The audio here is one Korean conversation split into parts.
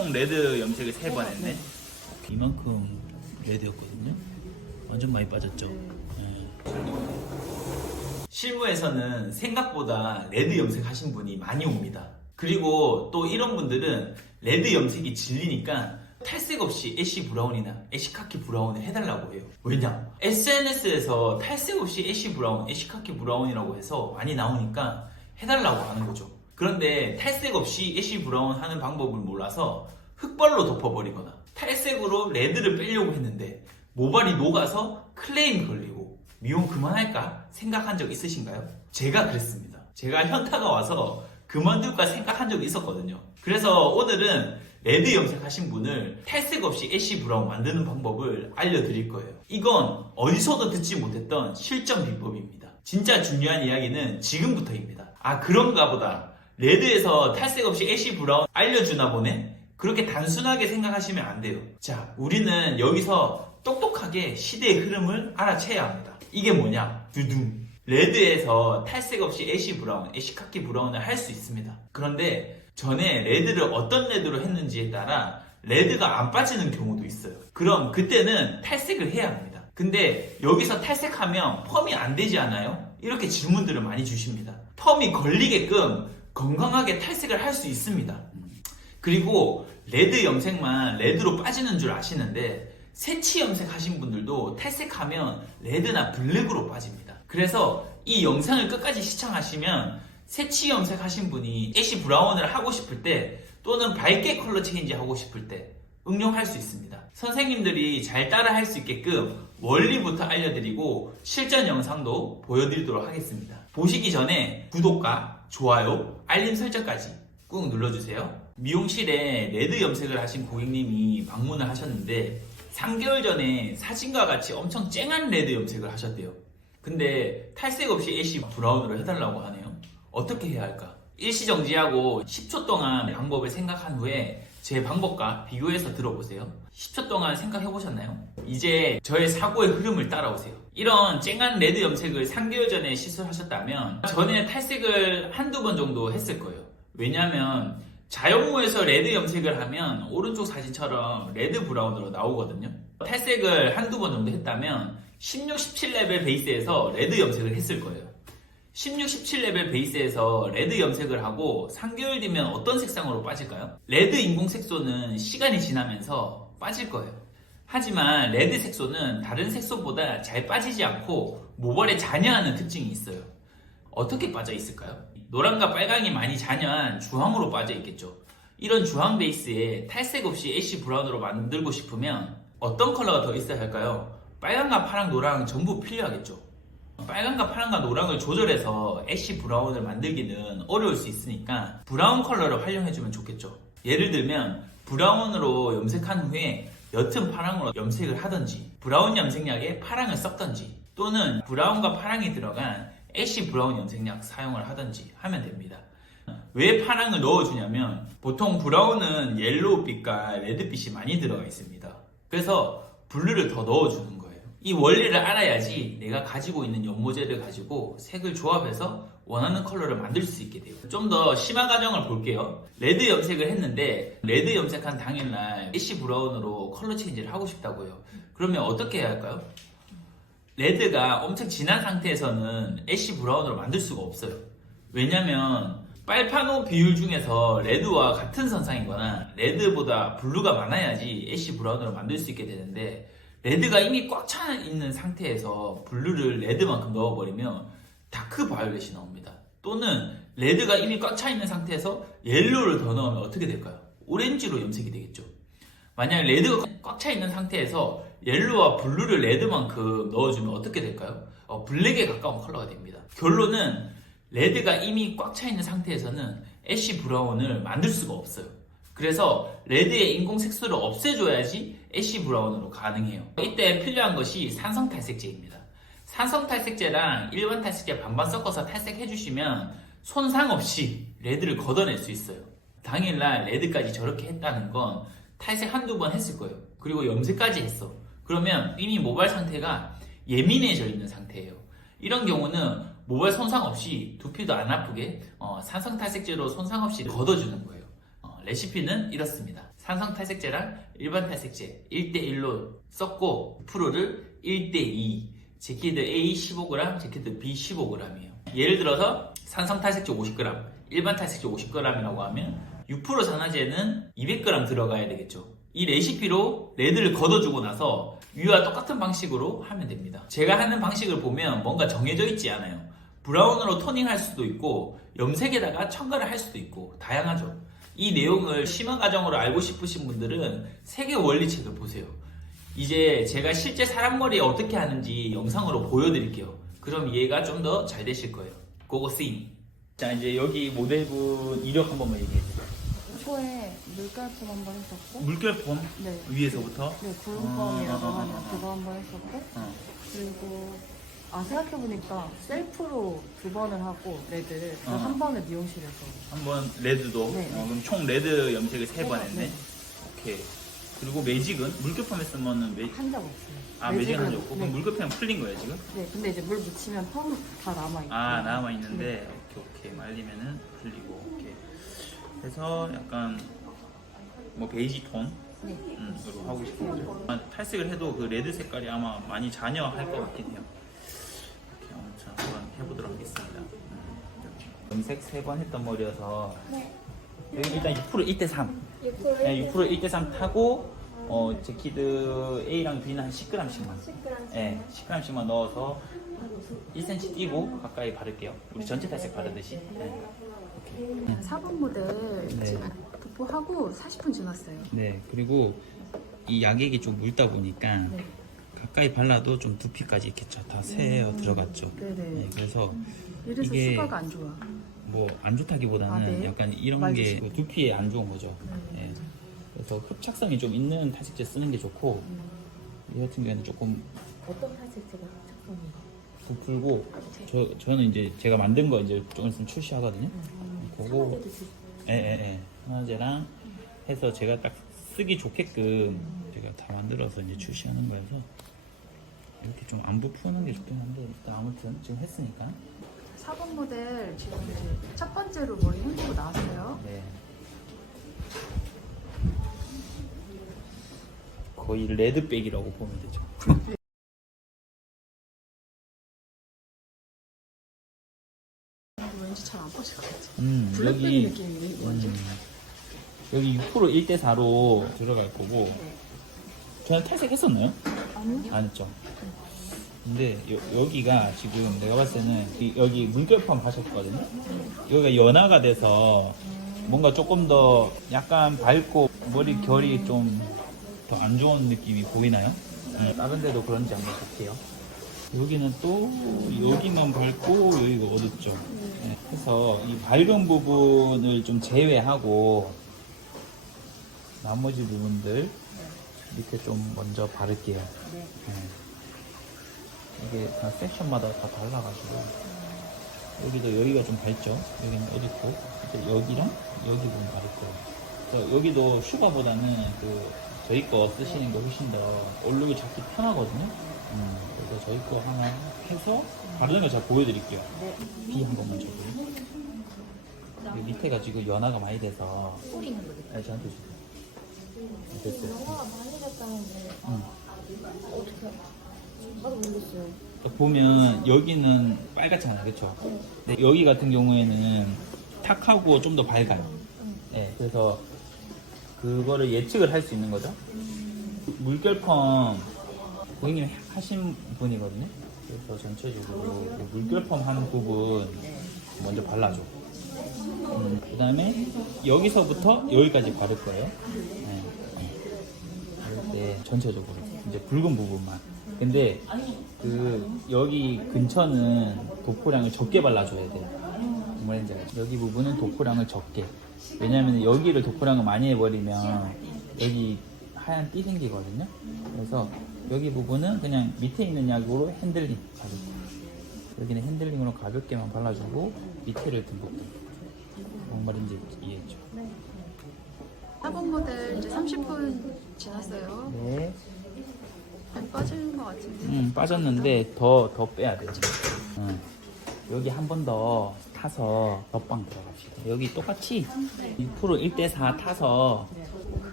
총 레드 염색을 3번 했네. 이만큼 레드였거든요. 완전 많이 빠졌죠. 실무에서는 생각보다 레드 염색하신 분이 많이 옵니다. 그리고 또 이런 분들은 레드 염색이 질리니까 탈색 없이 애쉬 브라운이나 애쉬 카키 브라운을 해달라고 해요. 왜냐? SNS에서 탈색 없이 애쉬 브라운, 애쉬 카키 브라운이라고 해서 많이 나오니까 해달라고 하는 거죠. 그런데 탈색 없이 애쉬 브라운 하는 방법을 몰라서 흑발로 덮어버리거나 탈색으로 레드를 빼려고 했는데 모발이 녹아서 클레임 걸리고 미용 그만할까 생각한 적 있으신가요? 제가 그랬습니다. 제가 현타가 와서 그만둘까 생각한 적이 있었거든요. 그래서 오늘은 레드 염색하신 분을 탈색 없이 애쉬 브라운 만드는 방법을 알려드릴 거예요. 이건 어디서도 듣지 못했던 실전 비법입니다. 진짜 중요한 이야기는 지금부터입니다. 아, 그런가 보다. 레드에서 탈색 없이 애쉬 브라운 알려주나 보네? 그렇게 단순하게 생각하시면 안 돼요. 자, 우리는 여기서 똑똑하게 시대의 흐름을 알아채야 합니다. 이게 뭐냐? 두둥. 레드에서 탈색 없이 애쉬 브라운, 애쉬 카키 브라운을 할 수 있습니다. 그런데 전에 레드를 어떤 레드로 했는지에 따라 레드가 안 빠지는 경우도 있어요. 그럼 그때는 탈색을 해야 합니다. 근데 여기서 탈색하면 펌이 안 되지 않아요? 이렇게 질문들을 많이 주십니다. 펌이 걸리게끔 건강하게 탈색을 할 수 있습니다. 그리고 레드 염색만 레드로 빠지는 줄 아시는데 새치 염색 하신 분들도 탈색하면 레드나 블랙으로 빠집니다. 그래서 이 영상을 끝까지 시청하시면 새치 염색 하신 분이 애쉬 브라운을 하고 싶을 때 또는 밝게 컬러 체인지 하고 싶을 때 응용할 수 있습니다. 선생님들이 잘 따라 할 수 있게끔 원리부터 알려드리고 실전 영상도 보여드리도록 하겠습니다. 보시기 전에 구독과 좋아요, 알림 설정까지 꾹 눌러주세요. 미용실에 레드 염색을 하신 고객님이 방문을 하셨는데 3개월 전에 사진과 같이 엄청 쨍한 레드 염색을 하셨대요. 근데 탈색 없이 애쉬 브라운으로 해달라고 하네요. 어떻게 해야 할까? 일시정지하고 10초 동안 방법을 생각한 후에 제 방법과 비교해서 들어보세요. 10초 동안 생각해보셨나요? 이제 저의 사고의 흐름을 따라오세요. 이런 쨍한 레드 염색을 3개월 전에 시술하셨다면 전에 탈색을 한두 번 정도 했을 거예요. 왜냐면 자연무에서 레드 염색을 하면 오른쪽 사진처럼 레드 브라운으로 나오거든요. 탈색을 한두 번 정도 했다면 16, 17레벨 베이스에서 레드 염색을 했을 거예요. 16, 17레벨 베이스에서 레드 염색을 하고 3개월 뒤면 어떤 색상으로 빠질까요? 레드 인공 색소는 시간이 지나면서 빠질 거예요. 하지만 레드 색소는 다른 색소보다 잘 빠지지 않고 모발에 잔여하는 특징이 있어요. 어떻게 빠져 있을까요? 노랑과 빨강이 많이 잔여한 주황으로 빠져 있겠죠. 이런 주황 베이스에 탈색 없이 애쉬 브라운으로 만들고 싶으면 어떤 컬러가 더 있어야 할까요? 빨강과 파랑, 노랑 전부 필요하겠죠. 빨강과 파랑과 노랑을 조절해서 애쉬 브라운을 만들기는 어려울 수 있으니까 브라운 컬러를 활용해주면 좋겠죠. 예를 들면 브라운으로 염색한 후에 옅은 파랑으로 염색을 하던지 브라운 염색약에 파랑을 섞던지 또는 브라운과 파랑이 들어간 애쉬 브라운 염색약 사용을 하던지 하면 됩니다. 왜 파랑을 넣어주냐면 보통 브라운은 옐로우빛과 레드빛이 많이 들어가 있습니다. 그래서 블루를 더 넣어주는 거예요. 이 원리를 알아야지 내가 가지고 있는 연모제를 가지고 색을 조합해서 원하는 컬러를 만들 수 있게 돼요. 좀 더 심화 과정을 볼게요. 레드 염색을 했는데 레드 염색한 당일날 애쉬 브라운으로 컬러 체인지를 하고 싶다고요. 그러면 어떻게 해야 할까요? 레드가 엄청 진한 상태에서는 애쉬 브라운으로 만들 수가 없어요. 왜냐면 빨파노 비율 중에서 레드와 같은 선상이거나 레드보다 블루가 많아야지 애쉬 브라운으로 만들 수 있게 되는데 레드가 이미 꽉 차 있는 상태에서 블루를 레드만큼 넣어버리면 다크 바이올렛이 나옵니다. 또는 레드가 이미 꽉 차 있는 상태에서 옐로우를 더 넣으면 어떻게 될까요? 오렌지로 염색이 되겠죠. 만약 레드가 꽉 차 있는 상태에서 옐로우와 블루를 레드만큼 넣어주면 어떻게 될까요? 블랙에 가까운 컬러가 됩니다. 결론은 레드가 이미 꽉 차 있는 상태에서는 애쉬 브라운을 만들 수가 없어요. 그래서 레드의 인공 색소를 없애줘야지 애쉬 브라운으로 가능해요. 이때 필요한 것이 산성 탈색제입니다. 산성 탈색제랑 일반 탈색제 반반 섞어서 탈색해주시면 손상 없이 레드를 걷어낼 수 있어요. 당일날 레드까지 저렇게 했다는 건 탈색 한두 번 했을 거예요. 그리고 염색까지 했어. 그러면 이미 모발 상태가 예민해져 있는 상태예요. 이런 경우는 모발 손상 없이 두피도 안 아프게 산성 탈색제로 손상 없이 걷어주는 거예요. 레시피는 이렇습니다. 산성 탈색제랑 일반 탈색제 1대1로 썼고 6%를 1대2 제키드 A 15g, 제키드 B 15g이에요. 예를 들어서 산성 탈색제 50g, 일반 탈색제 50g이라고 하면 6% 산화제는 200g 들어가야 되겠죠. 이 레시피로 레드를 걷어주고 나서 위와 똑같은 방식으로 하면 됩니다. 제가 하는 방식을 보면 뭔가 정해져 있지 않아요. 브라운으로 토닝할 수도 있고 염색에다가 첨가를 할 수도 있고 다양하죠. 이 내용을 심화 과정으로 알고 싶으신 분들은 세계 원리책을 보세요. 이제 제가 실제 사람 머리에 어떻게 하는지 영상으로 보여드릴게요. 그럼 이해가 좀 더 잘 되실 거예요. 고고 싱. 자, 이제 여기 모델분 이력 한 번만 얘기해주세요. 초에 물결폼 한번 했었고, 물결폼 네, 위에서부터 네, 구름펌이라고 하는 그거 한번 했었고, 그리고 생각해보니까 셀프로 2번을 하고 레드를 한 번에 미용실에서. 한번 레드도 네. 그럼 총 레드 염색을 3번 했네. 네. 오케이. 그리고 매직은 물결폼 했으면은 한 적 없어요. 매직은 한 적 없고 네. 그럼 물결폼 풀린 거예요 지금? 네, 근데 이제 물 묻히면 펌 다 남아있고. 남아 있는데 오케이 말리면은 풀리고 오케이. 그래서 약간 뭐 베이지 톤 네. 으로 하고 싶은 거죠. 탈색을 해도 그 레드 색깔이 아마 많이 잔여할 것 같긴 해요. 이렇게 아무튼 한번 해보도록 하겠습니다. 염색 3번 했던 머리여서 네. 여기 일단 6% 1대3 6%? 네, 6% 1대3 타고 제키드 A랑 B는 한 10g씩만 10g. 네, 10g씩만 넣어서 1cm 띄고 가까이 바를게요. 우리 전체 탈색 바르듯이. 네. 오케이. 4번 모델 네. 지금 도포하고 40분 지났어요. 네, 그리고 이 약액이 좀 묽다 보니까 네. 가까이 발라도 좀 두피까지 이렇게 다 새어 들어갔죠. 네네. 네, 그래서 이래서 이게 수가가 안 좋아. 뭐 안 좋다기보다는 네. 약간 이런 맞으시- 게 두피에 안 좋은 거죠. 네. 그래서 흡착성이 좀 있는 탈색제 쓰는 게 좋고 이 같은 경우에는 조금 어떤 탈색제가 착성이에요? 부풀고 저는 이제 제가 만든 거 이제 좀 있으면 출시하거든요. 그거 하나제랑 해서 제가 딱 쓰기 좋게끔 제가 다 만들어서 이제 출시하는 거여서 이렇게 좀 안 부푸는 게 좋긴 한데 일단 아무튼 지금 했으니까 4번 모델 지금 이제 첫 번째로 머리 헹구고 나왔어요. 네. 거의 레드백이라고 보면 되죠. 왠지 잘 안 빠질 것 같아. 블랙백 여기 느낌이 완전. 여기 6% 1대4로 들어갈 거고 저는 탈색했었나요? 아니요? 안 했죠. 근데 여기가 지금 내가 봤을 때는 여기 물결펌 하셨거든요. 여기가 연화가 돼서 뭔가 조금 더 약간 밝고 머리 결이 좀 더 안 좋은 느낌이 보이나요? 다른 데도 그런지 한번 볼게요. 여기는 또 여기만 밝고 여기가 어둡죠. 네, 그래서 이 밝은 부분을 좀 제외하고 나머지 부분들 밑에 좀 먼저 바를게요. 네. 이게 다 섹션마다 다 달라가지고 여기도 여기가 좀 밝죠. 여기는 어둡고 이제 여기랑 여기 부분 바를 거예요. 그래서 여기도 슈가보다는 그 저희 거 쓰시는 게 훨씬 더 얼룩이 잡기 편하거든요. 그래서 저희 거 하나 해서 바르는 거 제가 보여드릴게요. 네. B 한 번만 줘보요. 여기 밑에가 지금 연화가 많이 돼서 뿌리는 거죠? 네, 저한테 주세요. 됐어요. 영화가 많이 됐다는데 어떻게 알아? 나도 모르겠어요. 보면 여기는 빨갛잖아요, 그렇죠? 근데 여기 같은 경우에는 탁하고 좀 더 밝아요. 네, 그래서 그거를 예측을 할 수 있는 거죠. 물결펌 고객님 하신 분이거든요. 그래서 전체적으로 그 물결펌 하는 부분 먼저 발라줘. 그 다음에 여기서부터 여기까지 바를 거예요. 네. 이렇게 전체적으로 이제 붉은 부분만. 근데 그 여기 근처는 도포량을 적게 발라줘야 돼요. 정말 여기 부분은 도포량을 적게. 왜냐면 여기를 도포량을 많이 해버리면 여기 하얀 띠 생기거든요. 그래서 여기 부분은 그냥 밑에 있는 약으로 핸들링 가볍게. 여기는 핸들링으로 가볍게만 발라주고 밑에를 듬뿍. 뭔 말인지 이해했죠? 4번 모델 이제 30분 지났어요. 네. 안 빠지는 것 같은데. 빠졌는데 더 빼야 돼요. 여기 한 번 더 타서 덧방 들어갑시다. 여기 똑같이 6% 1대4 타서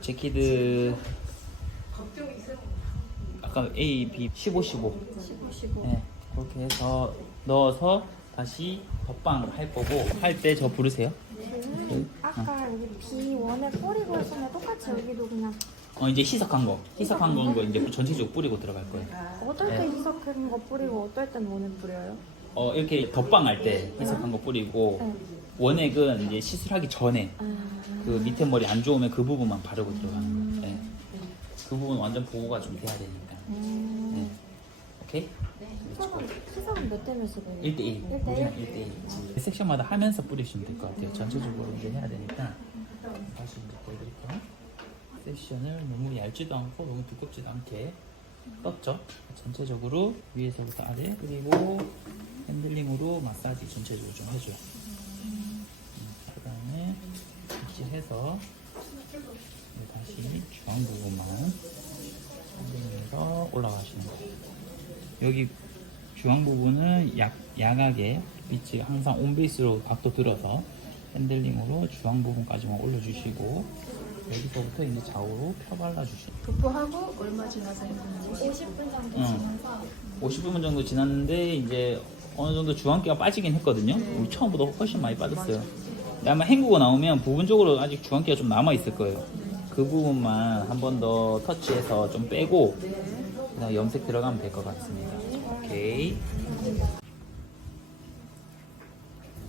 재키드 아까 A, B 15, 15 15. 네, 그렇게 해서 넣어서 다시 덧방 할 거고 할 때 저 부르세요. 아까 여기 B1에 뿌리고 했으면 똑같이 여기도 그냥 이제 희석한 거 이제 전체적으로 뿌리고 들어갈 거예요. 어떨 때 네. 희석한 거 뿌리고 어떨 땐 원에 뿌려요? 이렇게 덧방 할 때 희석한 거 뿌리고 네. 원액은 이제 시술하기 전에 그 밑에 머리 안 좋으면 그 부분만 바르고 들어가는 거. 네. 그 부분 완전 보호가 좀 돼야 되니까. 네. 오케이? 희석은 몇 대 몇으로 해요? 1대1. 1대1. 섹션마다 하면서 뿌리시면 될 것 같아요. 전체적으로 이제 해야 되니까. 다시 이제 보여드릴게요. 섹션을 너무 얇지도 않고 너무 두껍지도 않게 떴죠. 전체적으로 위에서부터 아래 그리고 핸들링으로 마사지 전체적으로 좀 해줘요. 그 다음에 다시 해서 다시 중앙 부분만 핸들링해서 올라가시는 거예요. 여기 중앙 부분은 약하게 빛이 항상 온베이스로 각도 들어서 핸들링으로 중앙 부분까지만 올려주시고 여기서부터 이제 좌우로 펴발라주시고 도포하고 얼마 지나서 했는지 50분 정도 응. 지나서 50분 정도 지났는데 이제 어느 정도 주황기가 빠지긴 했거든요. 우리 처음보다 훨씬 많이 빠졌어요. 근데 아마 헹구고 나오면 부분적으로 아직 주황기가 좀 남아 있을 거예요. 그 부분만 한 번 더 터치해서 좀 빼고 그다음 염색 들어가면 될 것 같습니다. 오케이.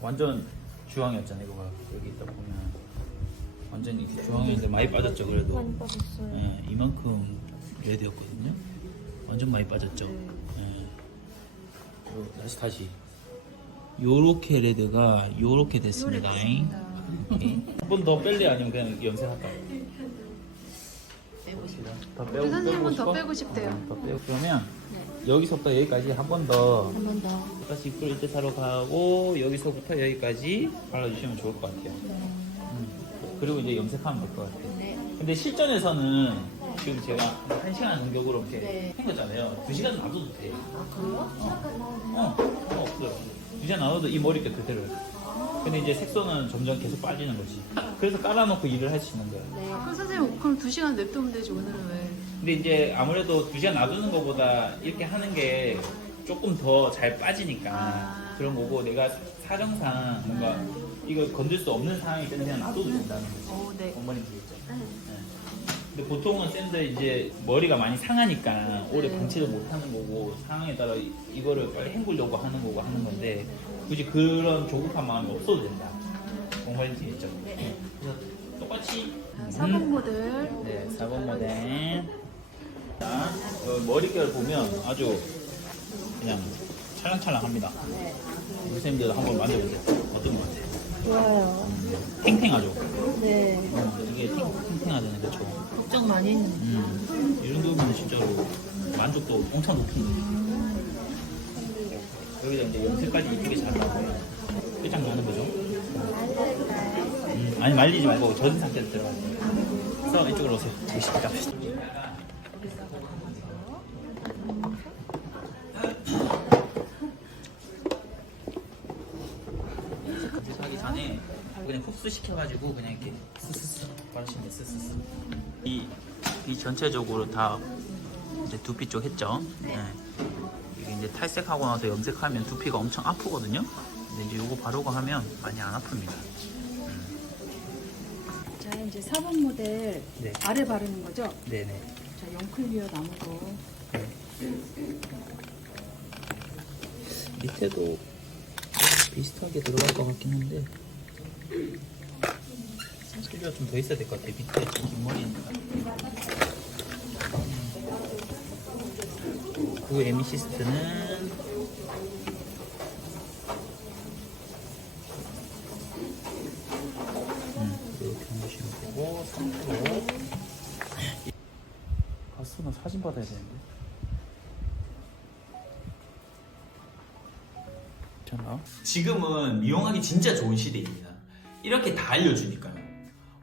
완전 주황이었잖아요. 이거 여기 있다 보면 완전 이렇게 주황이었는데 많이 빠졌죠. 그래도 많이 빠졌어요. 네, 이만큼 레드였거든요. 완전 많이 빠졌죠. 네. 다시 요렇게 레드가 요렇게 됐습니다. 한 번 더 뺄래 아니면 그냥 염색할까요? 더 빼고 우리 선생님은 싶어? 더 빼고 싶대요. 더 빼고 그러면 여기서부터 여기까지 한 번 더 한 번 더. 다시 이끌 이때 사러 가고 여기서부터 여기까지 발라주시면 좋을 것 같아요. 그리고 이제 염색하면 될 것 같아요. 근데 실전에서는 지금 제가 1시간 간격으로 이렇게 한 거잖아요. 2시간 놔둬도 돼. 없어요. 2시간 놔둬도 이 머리가 그대로요. 근데 이제 색소는 점점 계속 빠지는 거지. 그래서 깔아놓고 일을 할 수 있는 거예요. 그럼 선생님 그럼 2시간 냅두면 되지 오늘은 왜? 근데 이제 아무래도 2시간 놔두는 것보다 이렇게 하는 게 조금 더 잘 빠지니까 그런 거고 내가 사정상 뭔가 이거 건들 수 없는 상황이 때문에 그냥 놔둬도 된다는 거지. 네. 뭔 말인지 알겠죠? 네. 근데 보통은 쌤들 이제 머리가 많이 상하니까 오래 방치를 못 하는 거고 상황에 따라 이거를 빨리 헹구려고 하는 거고 하는 건데 굳이 그런 조급한 마음이 없어도 된다. 뭔 말인지 알겠죠? 그래서 똑같이 4번 모델 네, 4번 모델. 자, 머릿결 보면 아주 그냥 찰랑찰랑합니다. 선생님들 한번 만져보세요. 어떤 것 같아요? 좋아요. 탱탱하죠? 네. 이게 탱탱하잖아요, 그쵸? 걱정 많이 했는데. 이 정도면 진짜로 만족도 엄청 높은 거예요. 여기다 이제 염색까지 이쁘게 잘 나고요. 끝장나는 거죠? 아니, 말리지 말고 젖은 상태로 들어가요. 그래서 이쪽으로 오세요. 여기 시작합시다. 하기 전에 그냥 흡수 시켜가지고 그냥 이렇게 스스스 바르시면 돼요. 스스스. 이 전체적으로 다 이제 두피 쪽 했죠. 네. 이게 이제 탈색하고 나서 염색하면 두피가 엄청 아프거든요. 근데 이제 이거 바르고 하면 많이 안 아픕니다. 자 이제 4번 모델 네. 아래 바르는 거죠? 네네. 자 영클리어 나무고 밑에도 비슷하게 들어갈 것 같긴 한데 살짝 좀 더 있어야 될 것 같아요. 밑에 긴 머리니까. 그 에미시스트는 이렇게 해주시면 되고 3%. 가스는 사진 받아야 되는데. 괜찮아? 지금은 미용하기 진짜 좋은 시대입니다. 이렇게 다 알려주니까요.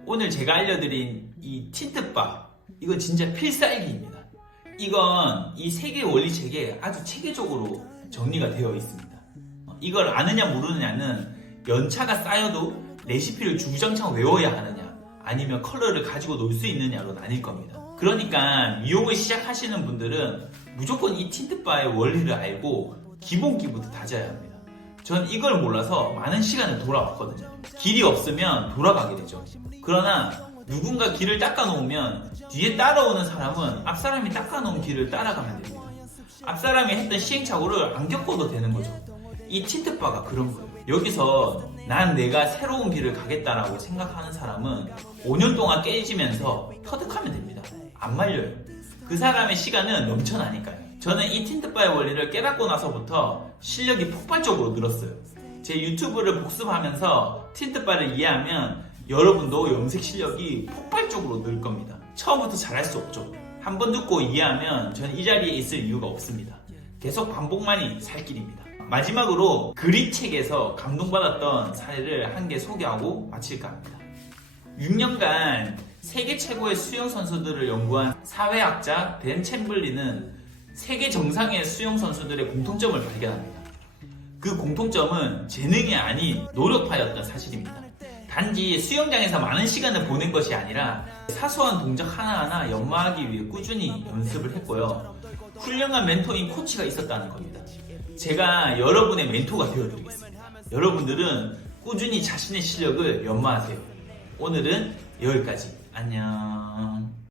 오늘 제가 알려드린 이 틴트바, 이건 진짜 필살기입니다. 이건 이 세계 원리책에 아주 체계적으로 정리가 되어 있습니다. 이걸 아느냐 모르느냐는 연차가 쌓여도 레시피를 주구장창 외워야 하느냐, 아니면 컬러를 가지고 놀 수 있느냐로 나뉠 겁니다. 그러니까 미용을 시작하시는 분들은 무조건 이 틴트바의 원리를 알고 기본기부터 다져야 합니다. 전 이걸 몰라서 많은 시간을 돌아왔거든요. 길이 없으면 돌아가게 되죠. 그러나 누군가 길을 닦아놓으면 뒤에 따라오는 사람은 앞사람이 닦아놓은 길을 따라가면 됩니다. 앞사람이 했던 시행착오를 안 겪어도 되는 거죠. 이 틴트바가 그런 거예요. 여기서 난 내가 새로운 길을 가겠다라고 생각하는 사람은 5년 동안 깨지면서 터득하면 됩니다. 안 말려요. 그 사람의 시간은 넘쳐나니까요. 저는 이 틴트바의 원리를 깨닫고 나서부터 실력이 폭발적으로 늘었어요. 제 유튜브를 복습하면서 틴트바를 이해하면 여러분도 염색 실력이 폭발적으로 늘 겁니다. 처음부터 잘할 수 없죠. 한번 듣고 이해하면 저는 이 자리에 있을 이유가 없습니다. 계속 반복만이 살 길입니다. 마지막으로 그립책에서 감동받았던 사례를 한 개 소개하고 마칠까 합니다. 6년간 세계 최고의 수영 선수들을 연구한 사회학자 댄 챔블린은 세계 정상의 수영 선수들의 공통점을 발견합니다. 그 공통점은 재능이 아닌 노력파였던 사실입니다. 단지 수영장에서 많은 시간을 보낸 것이 아니라 사소한 동작 하나하나 연마하기 위해 꾸준히 연습을 했고요. 훌륭한 멘토인 코치가 있었다는 겁니다. 제가 여러분의 멘토가 되어드리겠습니다. 여러분들은 꾸준히 자신의 실력을 연마하세요. 오늘은 여기까지. 안녕.